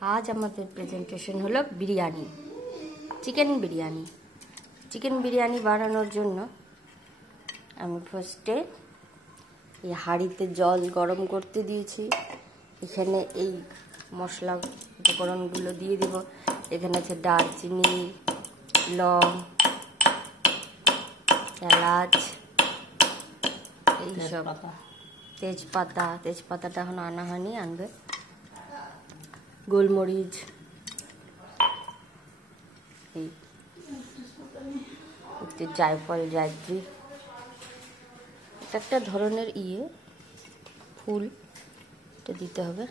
आज हमारे प्रेजेंटेशन हलो बिरियानी चिकेन बिरियानी। चिकेन बिरियानी बानानोर जोन्नो आमी फार्स्टे এই হাঁড়িতে জল গরম করতে দিয়েছি। এখানে এই মশলা উপকরণগুলো দিয়ে দেব। এখানে আছে দারচিনি, লং, এলাচ, এই সব তেজপাতা। তেজপাতাটা এখন আনা হয়নি, আনবে। গোলমরিচ, এই জায়ফল, জায়ত্রী, একটা ধরনের ফুল এটা দিতে হবে।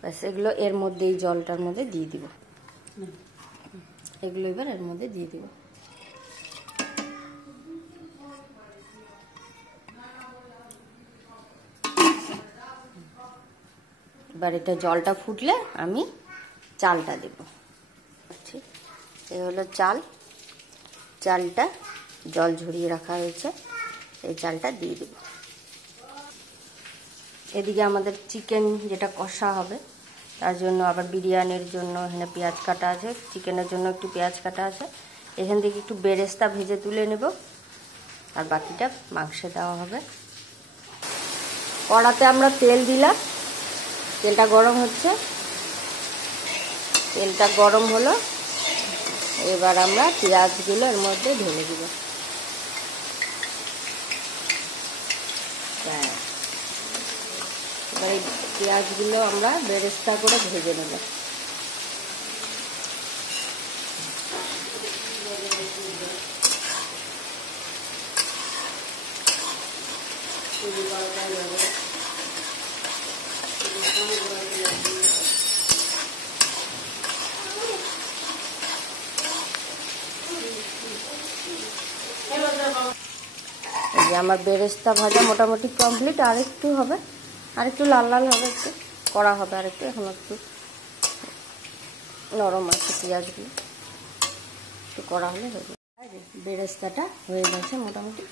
ব্যাস এগুলো এর মধ্যে এই জলটার মধ্যে দিয়ে দিব। এগুলো এবার এর মধ্যে দিয়ে দিব। এবার এটা জলটা ফুটলে আমি চালটা দেব। এই হলো চাল। চালটা জল ঝরিয়ে রাখা হয়েছে, এই চালটা দিয়ে দেব। এদিকে আমাদের চিকেন যেটা কষা হবে তার জন্য আবার বিরিয়ানির জন্য এখানে পেঁয়াজ কাটা আছে, চিকেনের জন্য একটু পেঁয়াজ কাটা আছে। এখান থেকে একটু বেরেস্তা ভেজে তুলে নেব, আর বাকিটা মাংসে দেওয়া হবে। কড়াতে আমরা তেল দিলাম, তেলটা গরম হচ্ছে। তেলটা গরম হলো, এবার আমরা পেঁয়াজগুলো এর মধ্যে ঢেলে দিব। এবার এই পেঁয়াজগুলো আমরা বেরেস্তা করে ভেজে নেব। আমার বেরেস্তা ভাজা মোটামুটি কমপ্লিট। আর একটু হবে, আর একটু লাল লাল হবে, একটু কড়া হবে, আর একটু এখন একটু নরম আছে পেঁয়াজগুলো, একটু কড়া হলে হয়ে যাবে। বেরেস্তাটা হয়ে গেছে মোটামুটি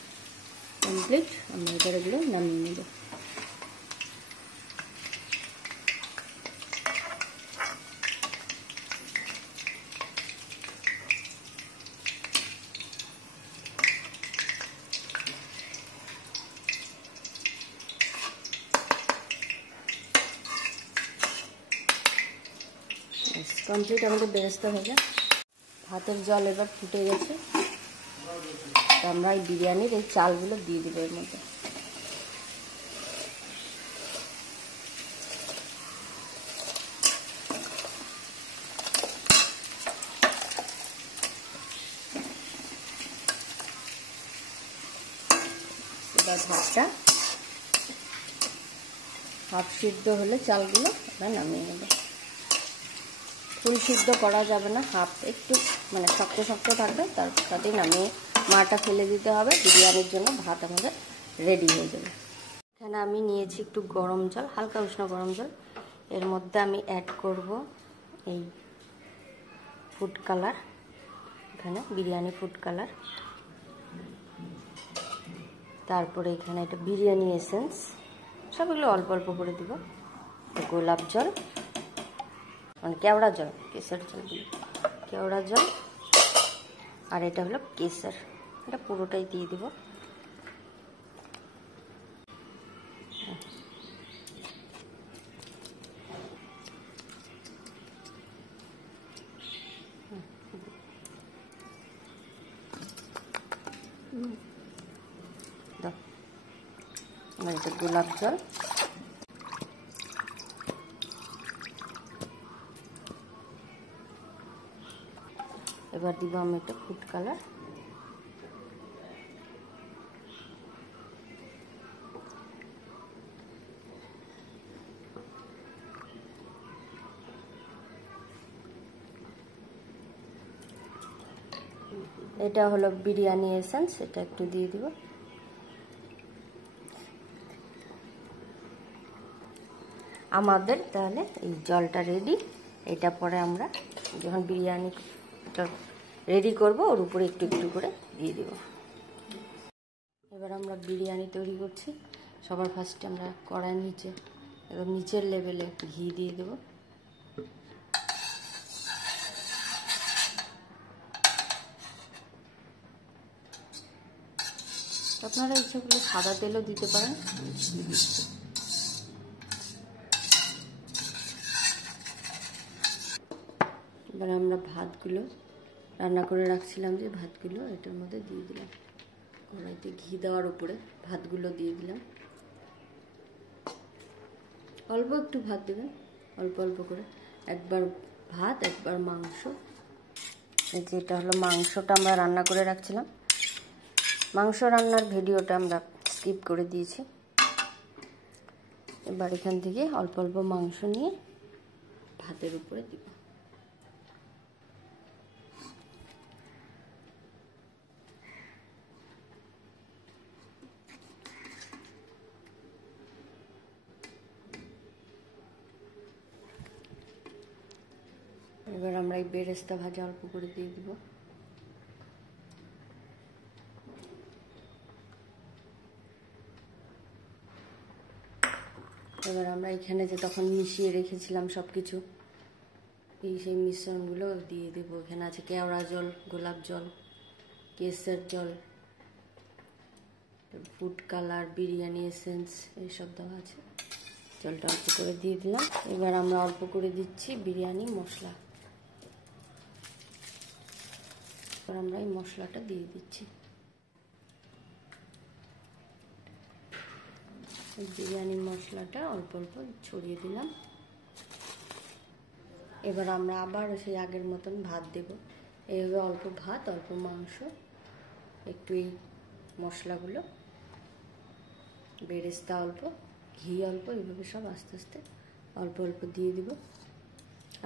কমপ্লিট। আমরা এগুলো নামিয়ে নেব। কমপ্লিট আমাদের বেরেস্তা হয়ে যায়। ভাতের জল এবার ফুটে গেছে, আমরা এই বিরিয়ানির এই চালগুলো দিয়ে দেবো এর মধ্যে। এবার ভাতটা হাফ সিদ্ধ হলে চালগুলো আমরা নামিয়ে নেব। ফুল সিদ্ধ করা যাবে না, হাফ একটু মানে শক্ত শক্ত থাকবে, তার সাথেই নামিয়ে মাটা ফেলে দিতে হবে। বিরিয়ানির জন্য ভাত আমাদের রেডি হয়ে যাবে। এখানে আমি নিয়েছি একটু গরম জল, হালকা উষ্ণ গরম জল। এর মধ্যে আমি অ্যাড করব এই ফুড কালার, এখানে বিরিয়ানি ফুড কালার। তারপরে এখানে এটা বিরিয়ানি এসেন্স, সবগুলো অল্প অল্প করে দিব। গোলাপ জল, মানে কেওড়া জল, কেশর জল, কেওড়া জল। আর এটা হলো কেশর, এটা পুরোটাই দিয়ে দিব। এটা গোলাপ জল। এবার দিব আমি একটা ফুড কালার। এটা হলো বিরিয়ানি এসেন্স, এটা একটু দিয়ে দিব। আমাদের তাহলে এই জলটা রেডি। এটা পরে আমরা যখন বিরিয়ানিটা রেডি করব ওর উপরে একটু একটু করে দিয়ে দেব। এবার আমরা বিরিয়ানি তৈরি করছি। সবার ফার্স্টে আমরা কড়াইয়ের নিচে একদম নিচের লেভেলে ঘি দিয়ে দেব। আপনারা ইচ্ছা করলে সাদা তেলও দিতে পারেন। এবার আমরা ভাতগুলো রান্না করে রাখছিলাম যে ভাতগুলো এটার মধ্যে দিয়ে দিলাম। কড়াইতে ঘি দেওয়ার উপরে ভাতগুলো দিয়ে দিলাম। অল্প একটু ভাত দেবেন, অল্প অল্প করে, একবার ভাত একবার মাংস। যেটা হলো মাংসটা আমরা রান্না করে রাখছিলাম, মাংস রান্নার ভিডিওটা আমরা স্কিপ করে দিয়েছি। এবার এখান থেকে অল্প অল্প মাংস নিয়ে ভাতের উপরে দিব। এবার আমরা এই বেরেস্তা ভাজা অল্প করে দিয়ে দিব। এবার আমরা এখানে যে তখন মিশিয়ে রেখেছিলাম সব কিছু, সেই মিশ্রণগুলো দিয়ে দেব। এখানে আছে কেওড়া জল, গোলাপ জল, কেসের জল, ফুড কালার, বিরিয়ানি এসেন্স, এইসব দেওয়া আছে। জলটা অল্প করে দিয়ে দিলাম। এবার আমরা অল্প করে দিচ্ছি বিরিয়ানি মশলা। এবার আমরা এই মশলাটা দিয়ে দিচ্ছি। বিরিয়ানি মশলাটা অল্প অল্প ছড়িয়ে দিলাম। এবার আমরা আবার সেই আগের মতন ভাত দেব। এইভাবে অল্প ভাত অল্প মাংস, একটু এই মশলাগুলো, বেরেস্তা অল্প, ঘি অল্প, এইভাবে সব আস্তে আস্তে অল্প অল্প দিয়ে দিব।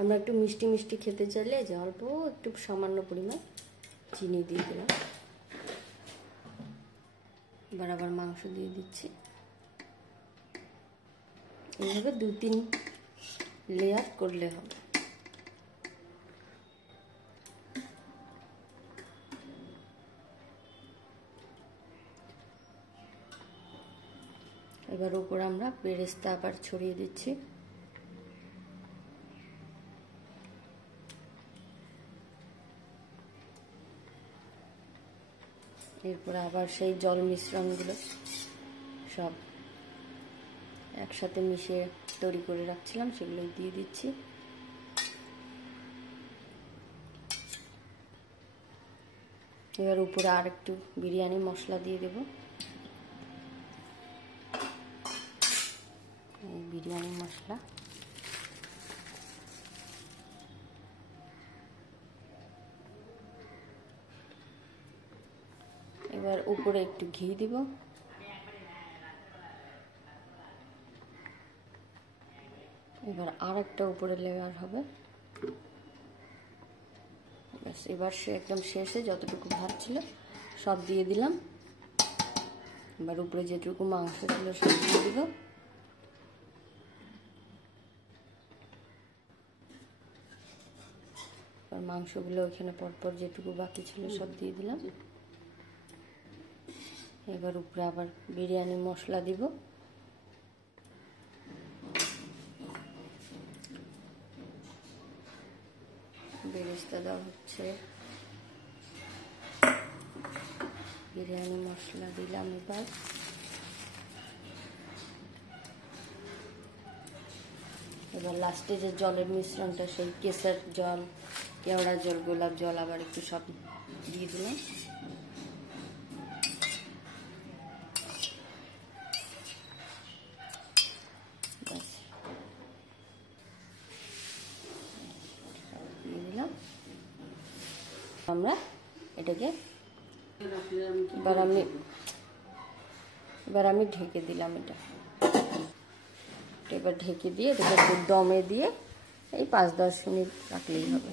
আমরা একটু মিষ্টি মিষ্টি খেতে চাইলে যে অল্প একটু সামান্য পরিমাণ চিনি দিয়ে দিলাম। এবার আবার মাংস দিয়ে দিচ্ছি। এইভাবে 2-3 লেয়ার করলে হবে। এবার উপরে আমরা বেরেস্তা আবার ছড়িয়ে দিচ্ছি। এরপরে আবার সেই জল মিশ্রণগুলো সব একসাথে মিশিয়ে তৈরি করে রাখছিলাম সেগুলো দিয়ে দিচ্ছি। এবার উপরে আর একটু বিরিয়ানি মশলা দিয়ে দেব। বিরিয়ানি মশলা এবার উপরে একটু ঘি দিব। এবার আর একটা উপরে লেয়ার হবে। ব্যাস, এবার সে একদম শেষে যতটুকু ভাত ছিল সব দিয়ে দিলাম। এবার উপরে যেটুকু মাংস ছিল সব দিয়ে দিব। এবার মাংসগুলো ওইখানে পরপর যেটুকু বাকি ছিল সব দিয়ে দিলাম। এবার উপরে আবার বিরিয়ানি মশলা দিব। বেরেস্তা দেওয়া হচ্ছে, বিরিয়ানি মশলা দিলাম। এবার লাস্টে যে জলের মিশ্রণটা, সেই কেসের জল, কেওড়া জল, গোলাপ জল আবার একটু সব দিয়ে দিলাম। আমরা এটাকে এবার আমি ঢেকে দিলাম। এবার ঢেকে দিয়ে এটাকে দমে দিয়ে এই 5-10 মিনিট রাখলেই হবে।